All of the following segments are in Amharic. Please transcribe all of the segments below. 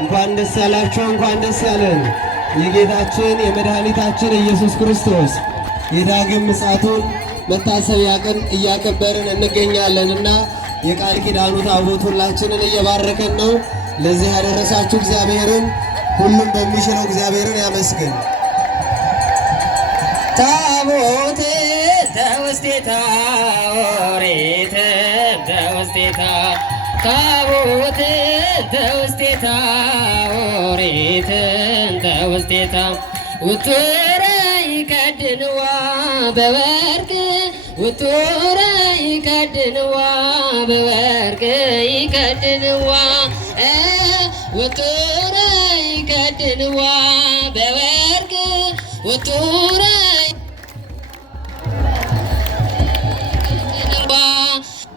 እንኳን ደስ ያላችሁ፣ እንኳን ደስ ያለን። የጌታችን የመድኃኒታችን ኢየሱስ ክርስቶስ የዳግም ምጽአቱን መታሰቢያ ቀን እያከበርን እንገኛለንና የቃል ኪዳኑ ታቦት ሁላችንን እየባረከን ነው። ለዚህ ያደረሳችሁ እግዚአብሔርን ሁሉም በሚችለው እግዚአብሔርን ያመስግን። ታቦት ተውስቴታ ኦሪት ተውስቴታ ታቦት ተውስቴታ ኦሪት ተውስቴታ ውቱረ ይከድንዋ በወርቅ ውቱረ ይከድንዋ በወርቅ ይከድንዋ ውቱረ ይከድንዋ በወርቅ ውቱረ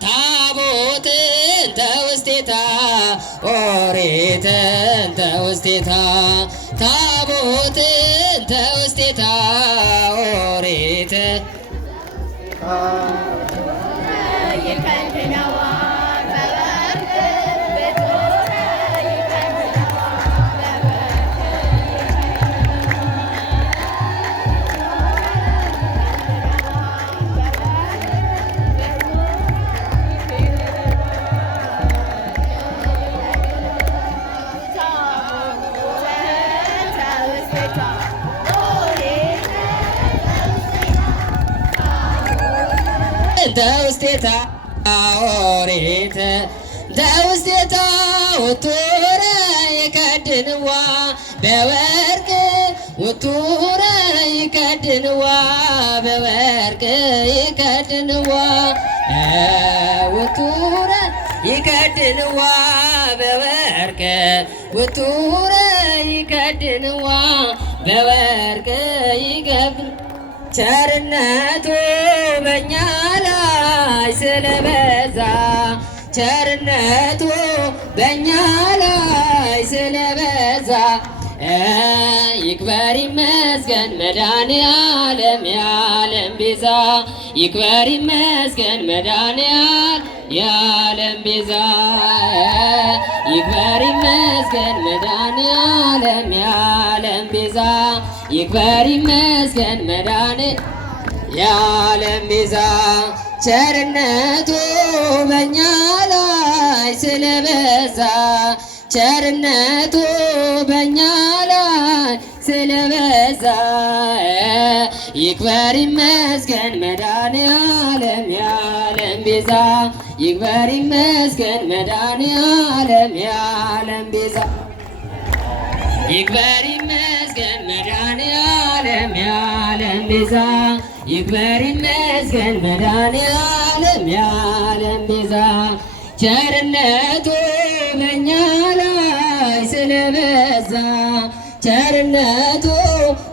ታቦት ተውስቴታ ኦሪት ተውስቴታ ታቦት ተውስቴታ ኦሪት ተውስቴታ ኦሪት ተውስቴታ ውቱረ ይከድንዋ በወርቅ ውቱረ ይከድንዋ በወርቅ ይከድንዋ ውቱረ ይከድንዋ በወርቅ ውቱረ ይከድንዋ በወርቅ ይገብን ቸርነቱ በእኛ ላይ ስለበዛ ቸርነቱ በእኛ ላይ ስለበዛ ይክበር ይመስገን መድኃኔዓለም የዓለም ቤዛ ይክበር ይመስገን መድኃኔዓለም የዓለም ቤዛ ይክበር ይመስገን መድኃኔዓለም የዓለም ቤዛ ይክበር ይመስገን መድኃኔዓለም የዓለም ቤዛ ቸርነቱ በእኛ ላይ ስለበዛ ቸርነቱ በእኛ ላይ ስለበዛ ይክበር ይመስገን መድኃኔዓለም የዓለም ቤዛ ይክበር ይመስገን መድኃኔዓለም የዓለም ቤዛ ይክበር ይመስገን መድኃኔዓለም የዓለም ቤዛ ይክበር ይመስገን መድኃኔዓለም የዓለም ቤዛ ቸርነቱ በእኛ ላይ ስለበዛ ቸርነቱ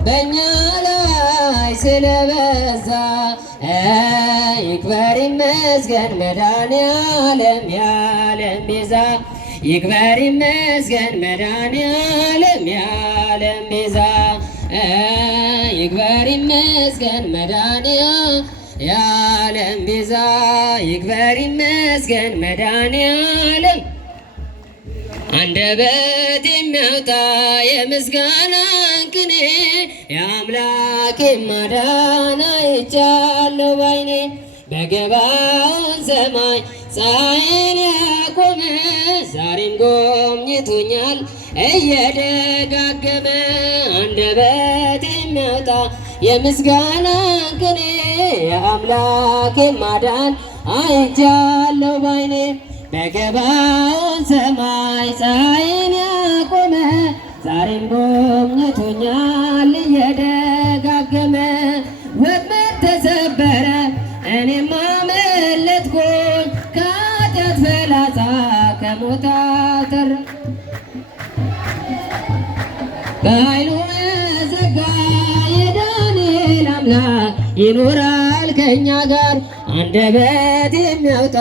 በእኛ ላይ ስለበዛ ይክበር ይመስገን መድኃኔዓለም የዓለም ቤዛ ይክበር ይመስገን መድኃኔዓለም የዓለም ቤዛ ይክበር ይመስገን መድኃኔዓለም የዓለም ቤዛ ይክበር ይመስገን መድኃኔዓለም አንደበት የሚያወጣ የምስጋናን ቅኔ የአምላኬ ማዳን አይቻለሁ ባይኔ በገባዖን ሰማይ ፀሐይን ያቆመ ዛሬም ጎብኝቶኛል እየደጋገመ አንደበት የሚያወጣ የምስጋናን ቅኔ የአምላኬ ማዳን አይቻለሁ ባይኔ በገባዖን ሰማይ ፀሐይን ያቆመ ዛሬም ጎብኝቶኛል እየደጋገመ ወጥመድ ተሰበረ እኔም አመለጥኩኝ ከኃጢአት ፍላጻ ከሞት ተረፍኩ በኃይሉ የዘጋ የዳንኤል አምላክ ይኖራል ከእኛ ጋር አንደበት የሚያወጣ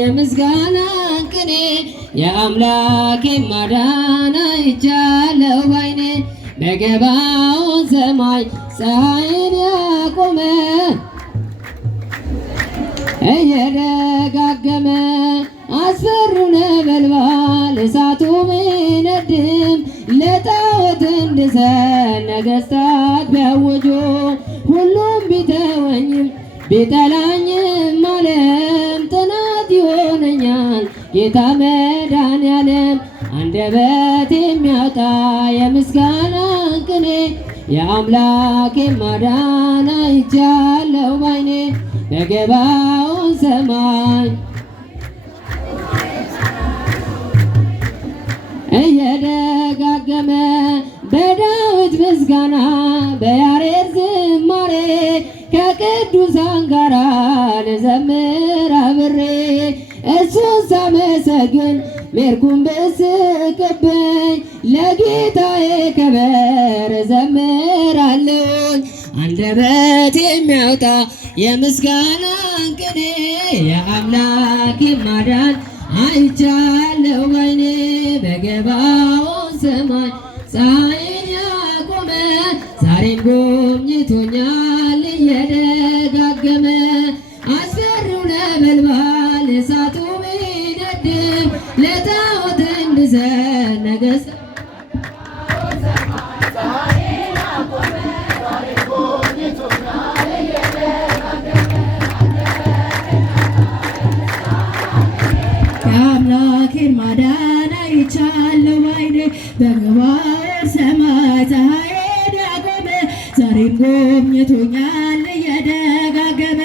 የምስጋናን ቅኔ የአምላኬ ማዳን አይቻለሁ ባይኔ በገባዖን ሰማይ ፀሐይን ያቆመ እየደጋገመ አስፈሪው ነበልባል እሳቱ ቢነድም ለጣዖት እንድሰግድ ነገሥታት ቢያውጁ ሁሉም ቢተወኝም ቢጠላኝም ዓለም ጥናት ይሆነኛል ጌታ መድኃኔዓለም። አንደበት የሚያወጣ የምስጋናን ቅኔ የአምላኬን ማዳን አይቻለሁ ባይኔ በገባዖን ሰማይ እየደጋገመ በዳዊት ምስጋና በያሬድ ዝማሬ ከቅዱሳን ጋር ልዘምር አብሬ እሱን ሳመሰግን ሜርኩን ብስቅብኝ ለጌታዬ ክብር እዘምራለሁኝ። አንደበት የሚያወጣ የምስጋናን ቅኔ የአምላኬን ማዳን አይቻለሁ ባይኔ በገባዖን ሰማይ ፀሐይን ያቆመ ዛሬም ጎብኝቶኛል እየደጋገመ አስፈሪው ነበልባል እሳቱ ቢነድም ለጣዖት እንድሰግድ ነገሥታት የአምላኬን ማዳን አይቻለሁ ባይኔ በገባዖን ሰማይ ፀሐይን ያቆመ ዛሬም ጎብኝቶኛል እየደጋገመ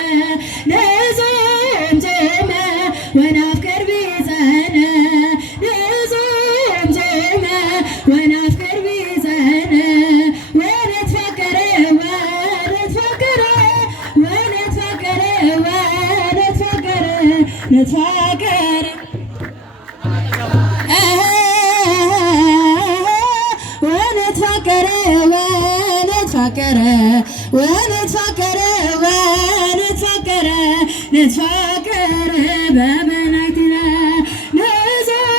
ንጹም ጾመ ወናፍቅር ቢጸነ ንጹም ጾመ ወናፍቅር ቢጸነ ወነትፋቀረ ወነትፋቀረ ወነትፋቀረ ወነትፋቀረ ነትፋቀረ ወነትፋቀረ ወነትፋቀረ ነትፋቀረ በመላእክትነ ንጹም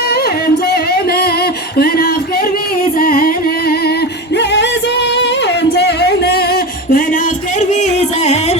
ጾመ ወናፍቅር ቢጸነ ንጹም ጾመ ወናፍቅር ቢጸነ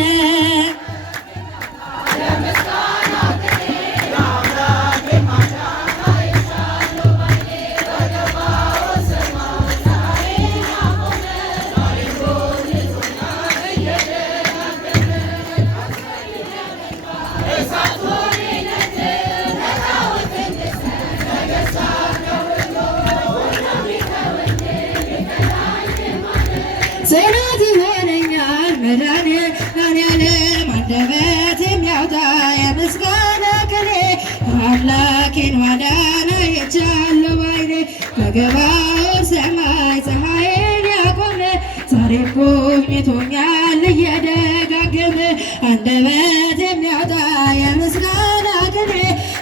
ጽናት ይሆነኛል መድኃኔዓለም አንደበት የሚያወጣ የምስጋና ቅኔ አምላኬን ማዳን አይቻለሁ ባይኔ በገባዖን ሰማይ ፀሐይን ያቆመ ዛሬም ጎብኝቶኛል እየደጋገመ አንደበት የሚያወጣ የምስጋና ቅኔ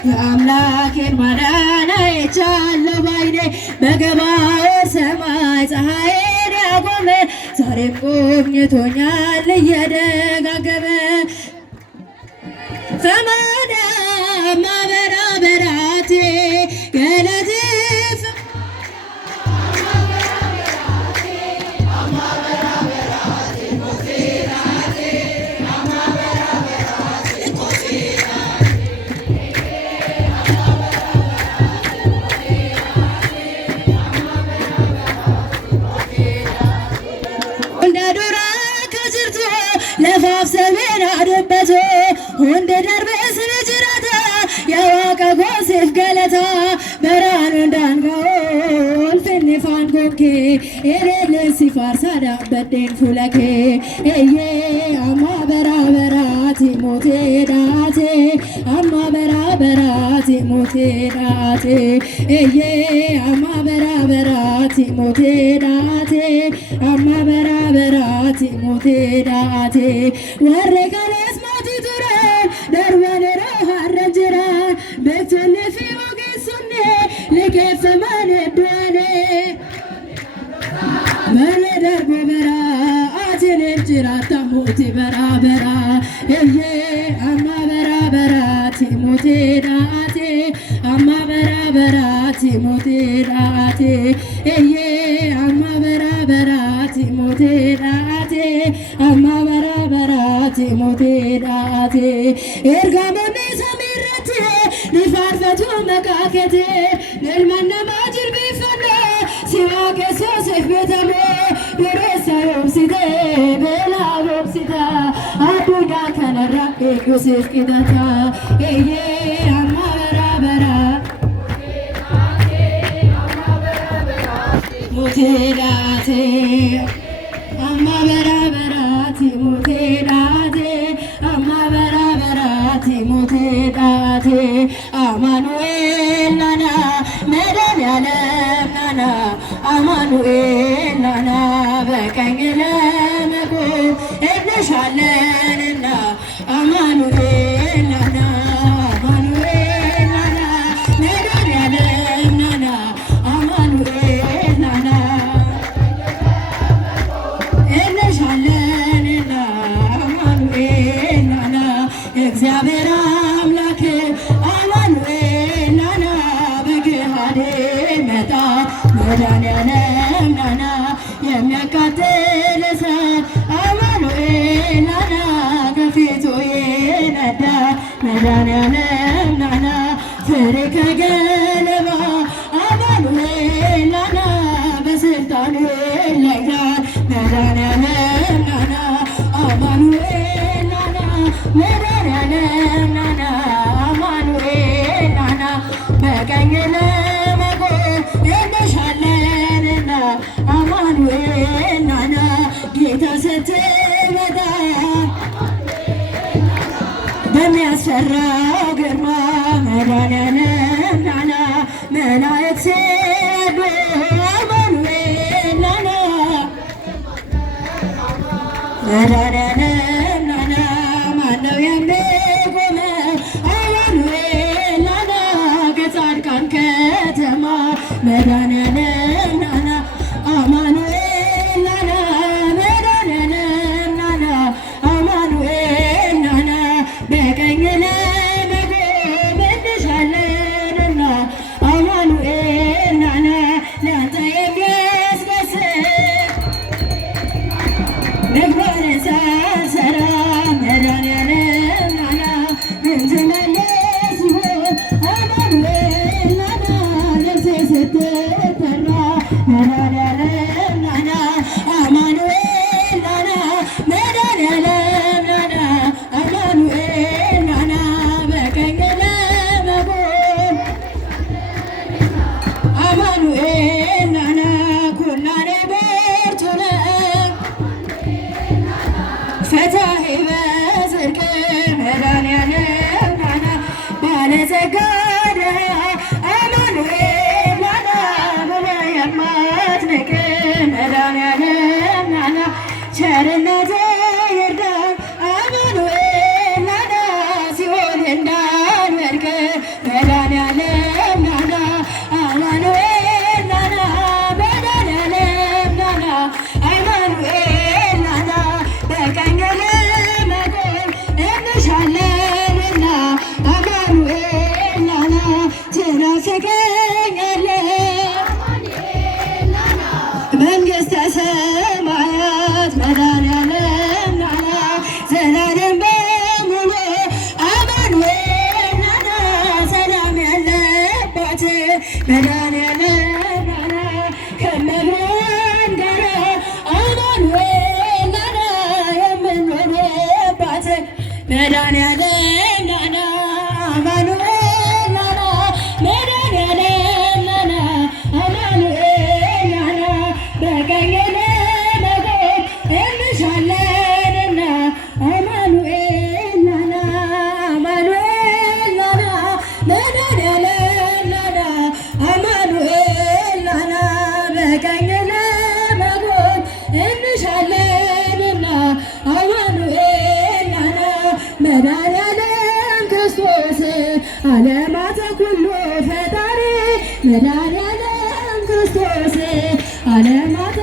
የአምላኬን ማዳን አይቻለሁ ባይኔ በገባዖን ሰማይ ፀሐይን ያቆመ ዛሬም ጎብኝቶኛል እየደጋገመ ፈመደ ማበራ በራቴ ገለቴ ለፋፍሰቤን አደበቶ ሁንደ ደርበስ ልጅራታ የዋቀ ጎሴፍ ገለታ በራኑ እንዳንጋኦል ፍኒፋን ጎንኬ ኤሌልን ሲፋርሳዳ በዴን ፉለኬ ኤዬ አማ በራበራት ሞቴ ዳቴ አማ በራበራት ሞቴ ዳቴ ኤዬ አማ በራበራት ሞቴ ዳቴ አማ በራበራት ሞቴ ዳቴ ወሬ ከሌስ ሞቲ ቱረን ደርበን ሮሃረን ጅራን ቤቶን ፊ ሞጌሱኔ ልኬፈመን ዱኔ መሬ ደርቦ በራ አቴኔን ጅራታ ሞቲ በራ በራ ኤዬ አማ በራ በራት ሞቴ ዳቴ አማ በራ በራት ሞቴ ዳቴ ኤዬ አማ በራ በራት ሞቴ ዳቴ አማ በራ በራት ሞቴ ዳቴ ኤርጋሞኔ ሰሚረቴ ሊፋርፈቱ መቃከቴ ልልመነማ ጅርቢፈነ ሲዋ keessoosef beetamoo dureessa yoomsite beelaa boomsita addunyaa kanarra eegusiif qixata eeyyee amma baraa mutee dhaatee amma baraati mutee dhaatee amma baraati mutee dhaatee Amanuel nana መድኃኒዓለም ናና አማኑኤል ናና በቀኝ ለመቆም እንሻለንና አማኑኤል ናና አማኑኤል ናና መድኃኒዓለም ናና አማኑኤል ናና እንሻለንና አማኑኤል ናና እግዚአብሔር አምላክ አማኑኤል ናና በግሃዴ መጣ መድኃኒዓለም ናና የሚያቃጥል እሳት አማኑኤል ናና ከፊቱ ይነዳል መድኃኒዓለም ናና ፍሬ ከገለባ አማኑኤል ናና በስልጣኑ ይለያል መድኃኒዓለም ናና አማኑኤል ናና መድኃኒዓለም ናና አማኑኤል ናና በቀኝ ለመቆም እንሻለንና አማኑኤል ናና ጌታ ስትመጣ በሚያስፈራው ግርማ መድኃኒዓለም ናና መላእክት ሲያዱ አማኑኤል ናና መድኃኒዓለም ናና ማነው የሚቆመው አማኑኤል ናና ከጻድቃን ከተማ መድኃኒዓለም ናና አማኑኤል ናና መድኃኒዓለም ናና አማኑኤል ናና በቀኝ ለመቆም እንሻለንና አማኑኤል ናና ላንተ የሚያስደስት ምግባርን ሳልሰራ መድኃኒዓለም ናና ምን ትመልስ ይሆን አማኑኤል ናና ነፍሴ ስትጠራ መድኃኒዓለም ናና አማኑኤል ናና መድኃኒዓለም ናና አማኑኤል ናና በቀኝ ለመቆም አማኑኤል ናና ኩናኔ ብርቱ ነው ፈታሒ በጽድቅ መድኃኒዓለም ናና ባለጸጋ ድሃ አማኑኤል ናና ብለህ የማትንቅ መድኃኒዓለም ናና ቸርነት ይርዳን አማኑኤል ናና ሲኦል እንዳንወድቅ መድኃኒዓለም ናና አማኑኤል ናና መድኃኒዓለም ናና አማኑኤል ናና በቀኝ ለመቆም እንሻለንና አማኑኤል ናና ትናፍቀኛለህ መንግሥተ ሰማያት መድኃኒዓለም ናና ዘላለም በሙሉ አማኑኤል ናና ሰላም ያለባት መድኃኒዓለም ናና ከመብራን ጋር አማኑኤል ናና የምንኖርባት መድኃኒዓለም ናና አማኑኤል ናና መድኃኒዓለም ናና አማኑኤል ናና በቀኝ ለመቆም እንሻለንና አማኑኤል ናና አማኑኤል ናና መድኃኒዓለም ናና አማኑኤል ናና በቀኝ ለመቆም እንሻለንና አማኑኤል ናና መድኃኒዓለም ክርስቶስ ዓለማተ ኩሉ ፈጣሪ መድኃኒዓለም ክርስቶስ ዓለማተ